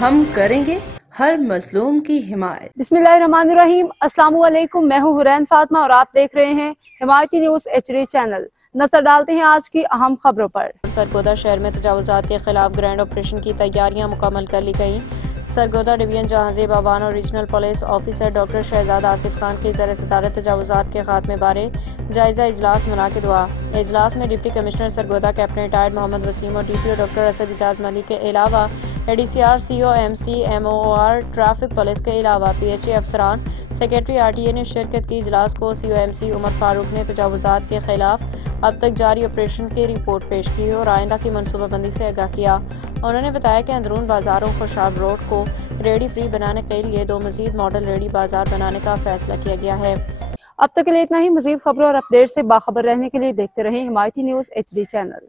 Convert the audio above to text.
ہم کریں گے ہر مظلوم کی حمایت۔ بسم اللہ الرحمن الرحیم۔ السلام علیکم، میں ہوں حرین فاطمہ اور آپ دیکھ رہے ہیں حمایتی نیوز HD چینل۔ نظر ڈالتے ہیں آج کی اہم خبروں پر۔ سرگودا شہر میں تجاوزات کے خلاف گرینڈ آپریشن کی تیاریاں مکمل کر لی گئیں۔ سرگودا ڈویژن جہانزیب آبان اور regional police officer doctor Shahzad Asif Khan کی زیر صدارت تجاوزات کے خاتمے بارے جائزہ اجلاس منعقد ہوا۔ اجلاس میں deputy commissioner Sargodha captain retired Muhammad Waseem اور DPO ڈاکٹر اسد اعجاز ملک کے علاوہ ADCR CO MC MOR traffic police کے علاوہ PHA افسران سیکریٹری RTA نے شرکت کی۔ اجلاس کو COMC عمر فاروق نے تجاوزات کے خلاف اب تک جاری آپریشن کی رپورٹ پیش کی اور آئندہ کی منصوبہ بندی سے آگاہ کیا۔ انہوں نے بتایا کہ اندرون بازاروں خوشاب روڈ کو ریڑی فری بنانے کے لیے 2 مزید ماڈل ریڑی بازار بنانے کا فیصلہ کیا گیا ہے۔ اب تک کے لیے اتنا ہی۔ مزید خبروں اور اپڈیٹ سے باخبر رہنے کے لیے دیکھتے رہیں حمایتی نیوز HD چینل۔